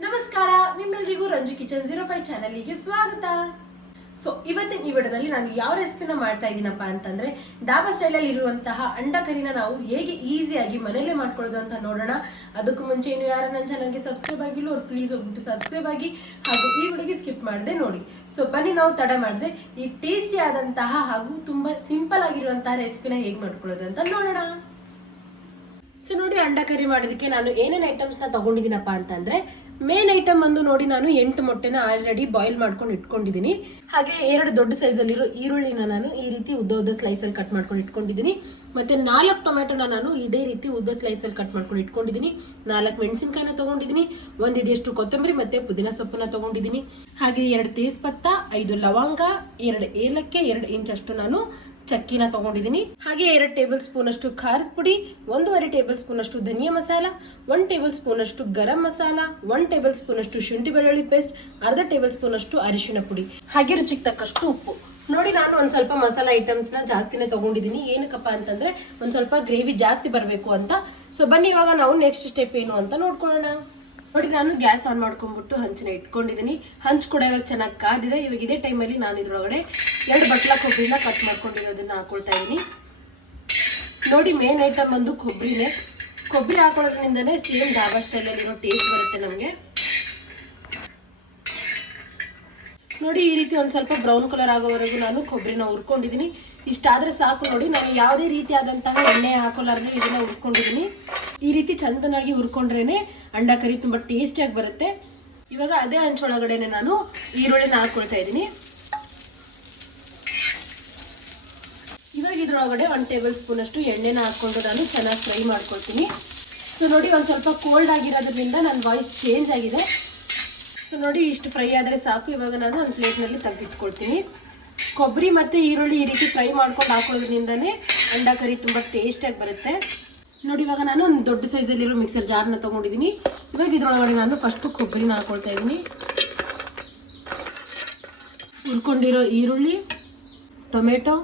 ನಮಸ್ಕಾರ, ನಿಮ್ಮೆಲ್ಲರಿಗೂ ರಂಜು ಕಿಚನ್ 05 ಚಾನಲ್ಗೆ ಸ್ವಾಗತ. ಸೊ ಇವತ್ತಿನ ಈ ವಿಡಿಯೋದಲ್ಲಿ ನಾನು ಯಾವ ರೆಸಿಪಿನ ಮಾಡ್ತಾ ಇದ್ದೀನಪ್ಪ ಅಂತಂದ್ರೆ, ಡಾಬಾ ಸ್ಟೈಲಲ್ಲಿ ಇರುವಂತಹ ಅಂಡಕರಿನ ನಾವು ಹೇಗೆ ಈಸಿಯಾಗಿ ಮನೆಯಲ್ಲೇ ಮಾಡ್ಕೊಳ್ಳೋದು ಅಂತ ನೋಡೋಣ. ಅದಕ್ಕೂ ಮುಂಚೆ ಇನ್ನು ಯಾರು ನನ್ನ ಚಾನಲ್ಗೆ ಸಬ್ಸ್ಕ್ರೈಬ್ ಆಗಿಲ್ಲ ಅವ್ರು ಪ್ಲೀಸ್ ಹೋಗ್ಬಿಟ್ಟು ಸಬ್ಸ್ಕ್ರೈಬ್ ಆಗಿ, ಹಾಗೂ ಈ ವಿಡಿಯೋಗೆ ಸ್ಕಿಪ್ ಮಾಡದೆ ನೋಡಿ. ಸೊ ಬನ್ನಿ ನಾವು ತಡ ಮಾಡದೆ ಈ ಟೇಸ್ಟಿ ಆದಂತಹ ಹಾಗೂ ತುಂಬಾ ಸಿಂಪಲ್ ಆಗಿರುವಂತಹ ರೆಸಿಪಿನ ಹೇಗೆ ಮಾಡ್ಕೊಳ್ಳೋದು ಅಂತ ನೋಡೋಣ. ಸೊ ನೋಡಿ, ಅಂಡ ಕರಿ ಮಾಡೋದಕ್ಕೆ ನಾನು ಏನೇನು ಐಟಮ್ಸ್ನ ತಗೊಂಡಿದ್ದೀನಪ್ಪ ಅಂತಂದ್ರೆ, ಮೇನ್ ಐಟಮ್ ಒಂದು ನೋಡಿ, ನಾನು 8 ಮೊಟ್ಟೆನ ಆಲ್ರೆಡಿ ಬಾಯ್ಲ್ ಮಾಡ್ಕೊಂಡು ಇಟ್ಕೊಂಡಿದ್ದೀನಿ. ಹಾಗೆ 2 ದೊಡ್ಡ ಸೈಜಲ್ಲಿರೋ ಈರುಳ್ಳಿನ ನಾನು ಈ ರೀತಿ ಉದ್ದ ಸ್ಲೈಸಲ್ಲಿ ಕಟ್ ಮಾಡ್ಕೊಂಡು ಇಟ್ಕೊಂಡಿದ್ದೀನಿ. ಮತ್ತೆ 4 ಟೊಮೆಟೊನ ನಾನು ಇದೇ ರೀತಿ ಉದ್ದ ಸ್ಲೈಸಲ್ಲಿ ಕಟ್ ಮಾಡ್ಕೊಂಡು ಇಟ್ಕೊಂಡಿದ್ದೀನಿ. 4 ಮೆಣಸಿನ್ಕಾಯಿನ ತಗೊಂಡಿದ್ದೀನಿ, 1 ಹಿಡಿಯಷ್ಟು ಕೊತ್ತಂಬರಿ ಮತ್ತೆ ಪುದೀನ ಸೊಪ್ಪನ್ನ ತಗೊಂಡಿದ್ದೀನಿ. ಹಾಗೆ 2 ತೇಜ್ಪತ್ತ, 5 ಲವಂಗ, 2 ಏಲಕ್ಕಿ, 2 ಇಂಚಷ್ಟು ನಾನು ಚಕ್ಕಿನ ತಗೊಂಡಿದ್ದೀನಿ. ಹಾಗೆ 2 ಟೇಬಲ್ ಸ್ಪೂನ್ ಅಷ್ಟು ಖಾರದ ಪುಡಿ, 1.5 ಟೇಬಲ್ ಸ್ಪೂನ್ ಅಷ್ಟು ಧನಿಯಾ ಮಸಾಲ, 1 ಟೇಬಲ್ ಸ್ಪೂನ್ ಅಷ್ಟು ಗರಂ ಮಸಾಲ, 1 ಟೇಬಲ್ ಸ್ಪೂನ್ ಅಷ್ಟು ಶುಂಠಿ ಬೆಳ್ಳುಳ್ಳಿ ಪೇಸ್ಟ್, ಅರ್ಧ ಟೇಬಲ್ ಸ್ಪೂನ್ ಅಷ್ಟು ಅರಿಶಿನ ಪುಡಿ, ಹಾಗೆ ರುಚಿಗೆ ತಕ್ಕಷ್ಟು ಉಪ್ಪು. ನೋಡಿ, ನಾನು ಒಂದ್ ಸ್ವಲ್ಪ ಮಸಾಲಾ ಐಟಮ್ಸ್ ನ ಜಾಸ್ತಿನೇ ತಗೊಂಡಿದ್ದೀನಿ. ಏನಕ್ಕಪ್ಪ ಅಂತಂದ್ರೆ ಒಂದ್ ಸ್ವಲ್ಪ ಗ್ರೇವಿ ಜಾಸ್ತಿ ಬರಬೇಕು ಅಂತ. ಸೊ ಬನ್ನಿ ಇವಾಗ ನಾವು ನೆಕ್ಸ್ಟ್ ಸ್ಟೆಪ್ ಏನು ಅಂತ ನೋಡ್ಕೊಳ್ಳೋಣ. ನೋಡಿ, ನಾನು ಗ್ಯಾಸ್ ಆನ್ ಮಾಡ್ಕೊಂಡ್ಬಿಟ್ಟು ಹಂಚನ್ನ ಇಟ್ಕೊಂಡಿದ್ದೀನಿ. ಹಂಚ್ ಕೂಡ ಇವಾಗ ಚೆನ್ನಾಗಿ ಕಾದಿದೆ. ಇವಾಗ ಇದೇ ಟೈಮಲ್ಲಿ ನಾನು ಇದ್ರೊಳಗಡೆ 2 ಬಟ್ಲ ಕೊಬ್ಬರಿನ ಕಟ್ ಮಾಡ್ಕೊಂಡಿರೋದನ್ನ ಹಾಕೊಳ್ತಾ ಇದ್ದೀನಿ. ನೋಡಿ, ಮೇನ್ ಐಟಮ್ ಬಂದು ಕೊಬ್ಬರಿನೇ. ಕೊಬ್ಬರಿ ಹಾಕೊಳ್ಳೋದ್ರಿಂದನೇ ಸೇಮ್ ಡಾಬಾ ಸ್ಟೈಲಲ್ಲಿ ಇರೋ ಟೇಸ್ಟ್ ಬರುತ್ತೆ ನಮಗೆ. ನೋಡಿ, ಈ ರೀತಿ ಒಂದು ಸ್ವಲ್ಪ ಬ್ರೌನ್ ಕಲರ್ ಆಗೋವರೆಗೂ ನಾನು ಕೊಬ್ಬರಿನ ಹುರ್ಕೊಂಡಿದ್ದೀನಿ. ಇಷ್ಟಾದ್ರೆ ಸಾಕು. ನೋಡಿ, ನಾನು ಯಾವುದೇ ರೀತಿಯಾದಂತಹ ಎಣ್ಣೆ ಹಾಕೊಳ್ಳಾರ್ದೆ ಇದನ್ನ ಹುರ್ಕೊಂಡಿದ್ದೀನಿ. ಈ ರೀತಿ ಚಂದನಾಗಿ ಹುರ್ಕೊಂಡ್ರೇನೆ ಅಂಡ ಕರಿ ತುಂಬಾ ಟೇಸ್ಟಿಯಾಗಿ ಬರುತ್ತೆ. ಇವಾಗ ಅದೇ ಹಂಚೊಳಗಡೆನೆ ನಾನು ಈರುಳ್ಳಿನ ಹಾಕೊಳ್ತಾ ಇದ್ದೀನಿ. ಇವಾಗ ಇದ್ರೊಳಗಡೆ 1 ಟೇಬಲ್ ಸ್ಪೂನ್ ಅಷ್ಟು ಎಣ್ಣೆನ ಹಾಕೊಂಡು ನಾನು ಚೆನ್ನಾಗಿ ಫ್ರೈ ಮಾಡ್ಕೊಳ್ತೀನಿ. ಸೊ ನೋಡಿ, ಒಂದು ಸ್ವಲ್ಪ ಕೋಲ್ಡ್ ಆಗಿರೋದ್ರಿಂದ ನನ್ನ ವಾಯ್ಸ್ ಚೇಂಜ್ ಆಗಿದೆ. ಸೊ ನೋಡಿ, ಇಷ್ಟು ಫ್ರೈ ಆದರೆ ಸಾಕು. ಇವಾಗ ನಾನು ಒಂದು ಪ್ಲೇಟ್ನಲ್ಲಿ ತೆಗೆದಿಟ್ಕೊಳ್ತೀನಿ. ಕೊಬ್ಬರಿ ಮತ್ತು ಈರುಳ್ಳಿ ಈ ರೀತಿ ಫ್ರೈ ಮಾಡ್ಕೊಂಡು ಹಾಕೊಳ್ಳೋದ್ರಿಂದನೇ ಅಂಡ ಕರಿ ತುಂಬ ಟೇಸ್ಟಿಯಾಗಿ ಬರುತ್ತೆ. ನೋಡಿ, ಇವಾಗ ನಾನು ಒಂದು ದೊಡ್ಡ ಸೈಜಲ್ಲಿರೋ ಮಿಕ್ಸರ್ ಜಾರ್ನ ತೊಗೊಂಡಿದ್ದೀನಿ. ಇವಾಗ ಇದ್ರೊಳಗಡೆ ನಾನು ಫಸ್ಟು ಕೊಬ್ಬರಿನ ಹಾಕೊಳ್ತಾ ಇದ್ದೀನಿ. ಹುರ್ಕೊಂಡಿರೋ ಈರುಳ್ಳಿ, ಟೊಮೆಟೊ,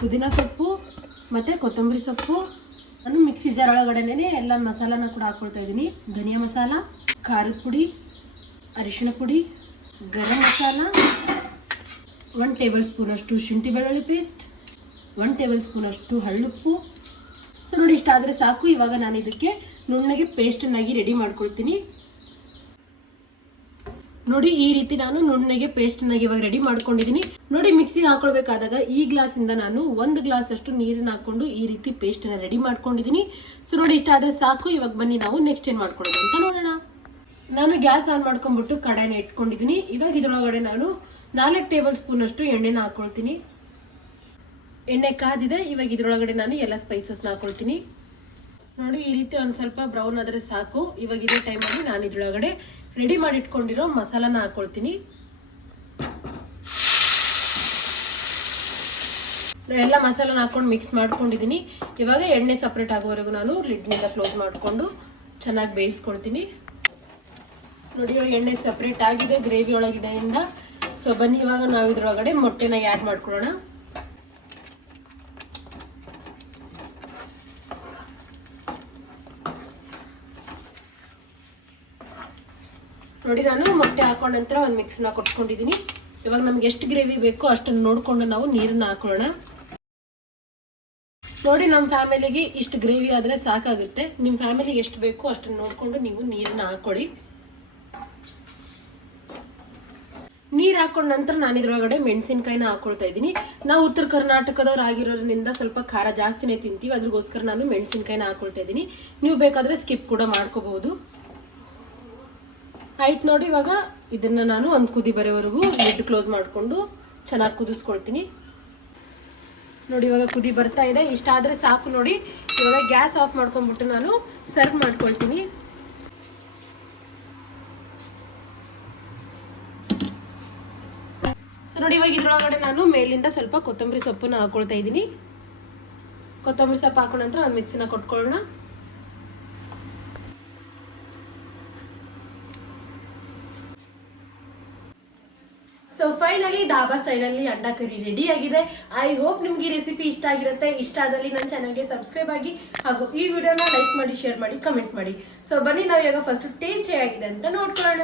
ಪುದೀನ ಸೊಪ್ಪು ಮತ್ತು ಕೊತ್ತಂಬರಿ ಸೊಪ್ಪು, ನಾನು ಮಿಕ್ಸಿ ಜಾರ್ ಒಳಗಡೆನೇ ಎಲ್ಲ ಮಸಾಲಾನ ಕೂಡ ಹಾಕೊಳ್ತಾ ಇದ್ದೀನಿ. ಧನಿಯಾ ಮಸಾಲ, ಖಾರದ ಪುಡಿ, ಅರಿಶಿಣ ಪುಡಿ, ಗರಂ ಮಸಾಲ, 1 ಟೇಬಲ್ ಸ್ಪೂನ್ ಅಷ್ಟು ಶುಂಠಿ ಬೆಳ್ಳುಳ್ಳಿ ಪೇಸ್ಟ್, 1 ಟೇಬಲ್ ಸ್ಪೂನ್ ಅಷ್ಟು ಹಳ್ಳುಪ್ಪು. ಸೊ ನೋಡಿ, ಇಷ್ಟಾದರೆ ಸಾಕು. ಇವಾಗ ನಾನು ಇದಕ್ಕೆ ನುಣ್ಣಗೆ ಪೇಸ್ಟನ್ನಾಗಿ ರೆಡಿ ಮಾಡ್ಕೊಳ್ತೀನಿ. ನೋಡಿ, ಈ ರೀತಿ ನಾನು ನುಣ್ಣಗೆ ಪೇಸ್ಟನ್ನಾಗಿ ಇವಾಗ ರೆಡಿ ಮಾಡ್ಕೊಂಡಿದ್ದೀನಿ. ನೋಡಿ, ಮಿಕ್ಸಿಗೆ ಹಾಕೊಳ್ಬೇಕಾದಾಗ ಈ ಗ್ಲಾಸಿಂದ ನಾನು 1 ಗ್ಲಾಸ್ ಅಷ್ಟು ನೀರನ್ನ ಹಾಕೊಂಡು ಈ ರೀತಿ ಪೇಸ್ಟನ್ನ ರೆಡಿ ಮಾಡ್ಕೊಂಡಿದ್ದೀನಿ. ಸೊ ನೋಡಿ, ಇಷ್ಟಾದರೆ ಸಾಕು. ಇವಾಗ ಬನ್ನಿ ನಾವು ನೆಕ್ಸ್ಟ್ ಏನು ಮಾಡ್ಕೊಳ್ಳೋದು ಅಂತ ನೋಡೋಣ. ನಾನು ಗ್ಯಾಸ್ ಆನ್ ಮಾಡ್ಕೊಂಡ್ಬಿಟ್ಟು ಕಡಾಯಿನ ಇಟ್ಕೊಂಡಿದ್ದೀನಿ. ಇವಾಗ ಇದರೊಳಗಡೆ ನಾನು 4 ಟೇಬಲ್ ಸ್ಪೂನ್ ಅಷ್ಟು ಎಣ್ಣೆನ ಹಾಕೊಳ್ತೀನಿ. ಎಣ್ಣೆ ಕಾದಿದೆ. ಇವಾಗ ಇದರೊಳಗಡೆ ನಾನು ಎಲ್ಲ ಸ್ಪೈಸಸ್ನ ಹಾಕೊಳ್ತೀನಿ. ನೋಡಿ, ಈ ರೀತಿ ಒಂದು ಸ್ವಲ್ಪ ಬ್ರೌನ್ ಆದರೆ ಸಾಕು. ಇವಾಗ ಇದೇ ಟೈಮಲ್ಲಿ ನಾನು ಇದರೊಳಗಡೆ ರೆಡಿ ಮಾಡಿ ಇಟ್ಕೊಂಡಿರೋ ಮಸಾಲಾನ ಹಾಕೊಳ್ತೀನಿ. ಎಲ್ಲ ಮಸಾಲಾನ ಹಾಕೊಂಡು ಮಿಕ್ಸ್ ಮಾಡ್ಕೊಂಡಿದ್ದೀನಿ. ಇವಾಗ ಎಣ್ಣೆ ಸಪ್ರೇಟ್ ಆಗೋವರೆಗೂ ನಾನು ಲಿಡ್ನಿಂದ ಕ್ಲೋಸ್ ಮಾಡಿಕೊಂಡು ಚೆನ್ನಾಗಿ ಬೇಯಿಸ್ಕೊಳ್ತೀನಿ. ನೋಡಿ, ಇವಾಗ ಎಣ್ಣೆ ಸಪ್ರೇಟ್ ಆಗಿದೆ ಗ್ರೇವಿ ಒಳಗಿಡೆಯಿಂದ. ಸೊ ಬನ್ನಿ ಇವಾಗ ನಾವು ಇದ್ರೊಳಗಡೆ ಮೊಟ್ಟೆನ ಆ್ಯಡ್ ಮಾಡ್ಕೊಳ್ಳೋಣ. ನೋಡಿ, ನಾನು ಮೊಟ್ಟೆ ಹಾಕೊಂಡ ನಂತರ ಒಂದು ಮಿಕ್ಸ್ನ ಕೊಟ್ಕೊಂಡಿದ್ದೀನಿ. ಇವಾಗ ನಮ್ಗೆ ಎಷ್ಟು ಗ್ರೇವಿ ಬೇಕೋ ಅಷ್ಟನ್ನು ನೋಡಿಕೊಂಡು ನಾವು ನೀರನ್ನ ಹಾಕೊಳ್ಳೋಣ. ನೋಡಿ, ನಮ್ಮ ಫ್ಯಾಮಿಲಿಗೆ ಇಷ್ಟು ಗ್ರೇವಿ ಆದರೆ ಸಾಕಾಗುತ್ತೆ. ನಿಮ್ಮ ಫ್ಯಾಮಿಲಿಗೆ ಎಷ್ಟು ಬೇಕೋ ಅಷ್ಟನ್ನು ನೋಡಿಕೊಂಡು ನೀವು ನೀರನ್ನ ಹಾಕೊಳ್ಳಿ. ನೀರು ಹಾಕೊಂಡ ನಂತರ ನಾನು ಇದ್ರೊಳಗಡೆ ಮೆಣಸಿನ್ಕಾಯಿನ ಹಾಕೊಳ್ತಾ ಇದ್ದೀನಿ. ನಾವು ಉತ್ತರ ಕರ್ನಾಟಕದವ್ರು ಆಗಿರೋದ್ರಿಂದ ಸ್ವಲ್ಪ ಖಾರ ಜಾಸ್ತಿನೇ ತಿಂತೀವಿ. ಅದ್ರಗೋಸ್ಕರ ನಾನು ಮೆಣಸಿನ್ಕಾಯಿನ ಹಾಕೊಳ್ತಾ ಇದ್ದೀನಿ. ನೀವು ಬೇಕಾದರೆ ಸ್ಕಿಪ್ ಕೂಡ ಮಾಡ್ಕೋಬಹುದು. ಆಯ್ತು ನೋಡಿ, ಇವಾಗ ಇದನ್ನು ನಾನು ಒಂದು ಕುದಿ ಬರೋವರೆಗೂ ಲಿಡ್ ಕ್ಲೋಸ್ ಮಾಡಿಕೊಂಡು ಚೆನ್ನಾಗಿ ಕುದಿಸ್ಕೊಳ್ತೀನಿ. ನೋಡಿ, ಇವಾಗ ಕುದಿ ಬರ್ತಾ ಇದೆ. ಇಷ್ಟ ಆದರೆ ಸಾಕು. ನೋಡಿ, ಇವಾಗ ಗ್ಯಾಸ್ ಆಫ್ ಮಾಡ್ಕೊಂಡ್ಬಿಟ್ಟು ನಾನು ಸರ್ವ್ ಮಾಡ್ಕೊಳ್ತೀನಿ. ಸೊ ನೋಡಿ, ಇವಾಗ ಇದ್ರೊಳಗಡೆ ನಾನು ಮೇಲಿಂದ ಸ್ವಲ್ಪ ಕೊತ್ತಂಬರಿ ಸೊಪ್ಪನ್ನು ಹಾಕೊಳ್ತಾ ಇದ್ದೀನಿ. ಕೊತ್ತಂಬರಿ ಸೊಪ್ಪು ಹಾಕೊಂಡ ನಂತರ ಒಂದು ಮಿಕ್ಸಿನ ಕೊಟ್ಕೊಳ್ಳೋಣ. ಸೊ ಫೈನಲಿ ದಾಬಾ ಸ್ಟೈಲಲ್ಲಿ ಅಂಡಾ ಕರಿ ರೆಡಿ ಆಗಿದೆ. ಐ ಹೋಪ್ ನಿಮ್ಗೆ ಈ ರೆಸಿಪಿ ಇಷ್ಟ ಆಗಿರುತ್ತೆ. ಇಷ್ಟ ಆದಲ್ಲಿ ನನ್ನ ಚಾನಲ್ಗೆ ಸಬ್ಸ್ಕ್ರೈಬ್ ಆಗಿ ಹಾಗೂ ಈ ವಿಡಿಯೋನ ಲೈಕ್ ಮಾಡಿ, ಶೇರ್ ಮಾಡಿ, ಕಮೆಂಟ್ ಮಾಡಿ. ಸೊ ಬನ್ನಿ ನಾವು ಇವಾಗ ಫಸ್ಟ್ ಟೇಸ್ಟ್ ಹೇಗಿದೆ ಅಂತ ನೋಡ್ಕೊಳ್ಳೋಣ.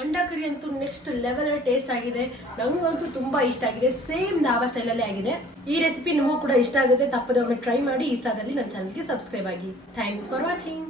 ಅಂಡಾ ಕರಿ ಅಂತೂ ನೆಕ್ಸ್ಟ್ ಲೆವೆಲ್ ಟೇಸ್ಟ್ ಆಗಿದೆ. ನಂಗಂತೂ ತುಂಬಾ ಇಷ್ಟ ಆಗಿದೆ. ಸೇಮ್ ಧಾಬಾ ಸ್ಟೈಲಲ್ಲೇ ಆಗಿದೆ. ಈ ರೆಸಿಪಿ ನಿಮಗೂ ಕೂಡ ಇಷ್ಟ ಆಗುತ್ತೆ. ತಪ್ಪದೆ ಒಮ್ಮೆ ಟ್ರೈ ಮಾಡಿ. ಇಷ್ಟ ಆದಲ್ಲಿ ನನ್ನ ಚಾನಲ್ಗೆ ಸಬ್ಸ್ಕ್ರೈಬ್ ಆಗಿ. Thanks for watching.